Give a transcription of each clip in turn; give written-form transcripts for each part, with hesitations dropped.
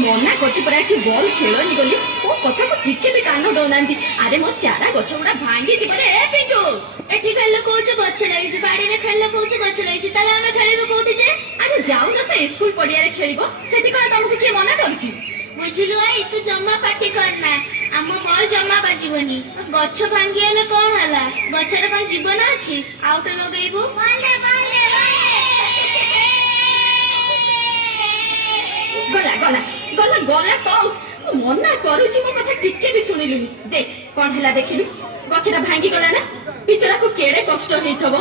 ମନା କରୁଛି ପରା ଏଠି ବଲ୍ ଖେଳନି ବୋଲି। ମୋ କଥାକୁ ଟିକେ ବି କାନ ଦଉନାହାନ୍ତି। ଆରେ ମୋ ଚାରା ଗଛ ଗୁଡା ଭାଙ୍ଗି ଯିବରେ। ଏ ପିଣ୍ଟୁ, ଏଠି ଖେଳିଲେ କହୁଛୁ ଗଛ ଲାଗିଛି, ବାଡିରେ ଖେଳିଲେ କହୁଛୁ ଗଛ ଲାଗିଛି, ତାହେଲେ ଆମେ ଖେଳିବୁ କୋଉଠି ଯେ? ଆରେ ଯାଉନ ସେ ସ୍କୁଲ ପଡିଆରେ ଖେଳିବ, ସେଠି କଣ ତମକୁ କିଏ ମନା କରୁଛି? ବୁଝିଲୁ ଆଇ, ତୁ ଜମା ପାଟି କରନା, ଆମ ବଲ୍ ଜମା ବାଜିବନି। ଗଛ ଭାଙ୍ଗିଗଲେ କଣ ହେଲା? ଗଛରେ କଣ ଜୀବନ ଅଛି? ଆଉଟେ ଲଗେଇବୁ। ଗଲା ଗଲା ଗଲା ଗଲା ତ। ମନା କରୁଛି, ମୋ କଥା ଟିକେ ବି ଶୁଣିଲୁନି। ଦେଖ କଣ ହେଲା ଦେଖିଲୁ, ଗଛଟା ଭାଙ୍ଗି ଗଲା ନା। ବିଚରାକୁ କେଡେ କଷ୍ଟ ହେଇଥିବ।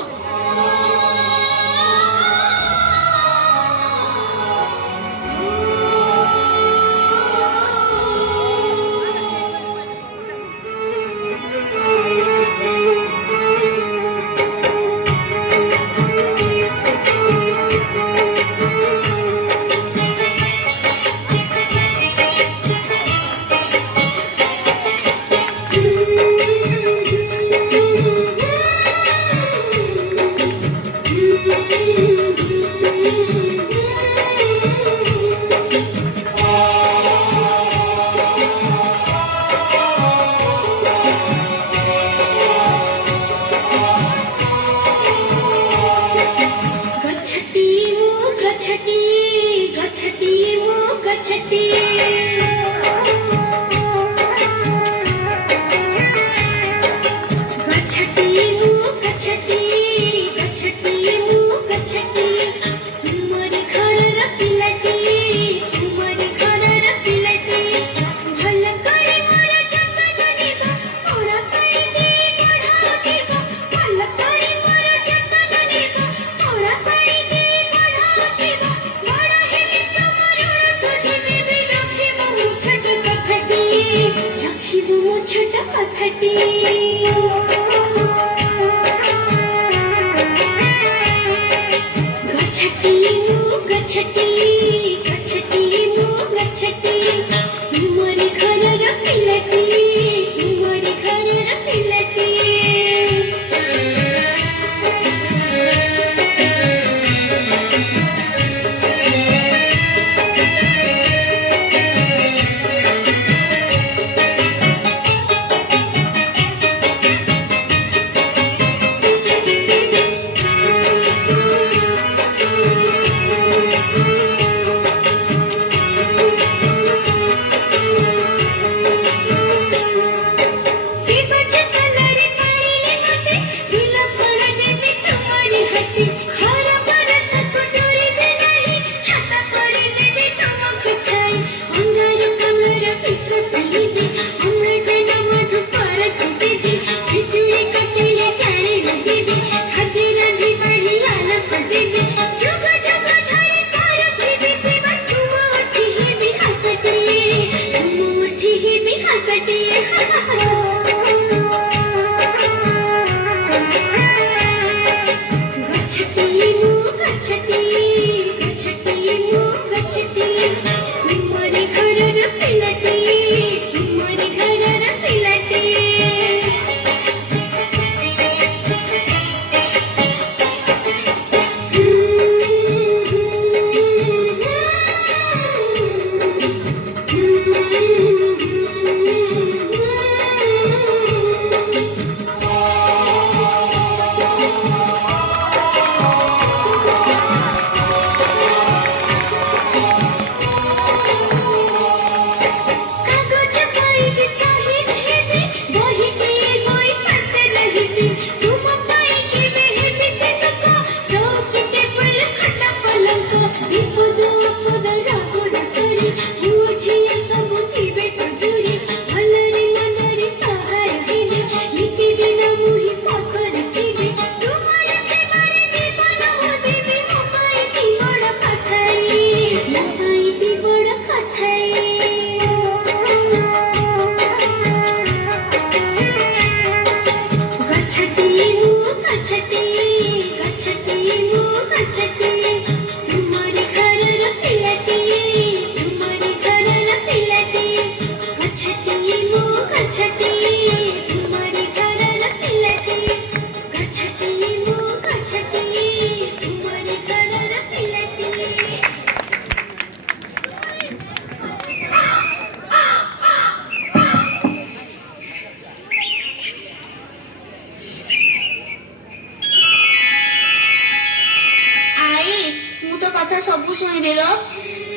ଶୁଣିବି ଲୋ,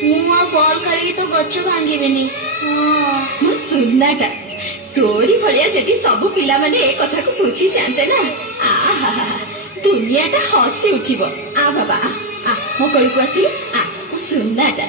ମୁଁ ଆଉ ବଲ୍ ଖେଳିକି ତୋ ଗଛ ଭାଙ୍ଗିବିନି। ହଁ ମୋ ସୁନାଟା, ତୋରି ଭଳିଆ ଯଦି ସବୁ ପିଲାମାନେ ଏ କଥାକୁ ବୁଝି ଯାଆନ୍ତେ ନା, ଆହା ଦୁନିଆଟା ହସି ଉଠିବ। ଆ ବାବା ଆ ମୋ କୋଳକୁ ଆସିଲୁ, ଆ ମୋ ସୁନାଟା।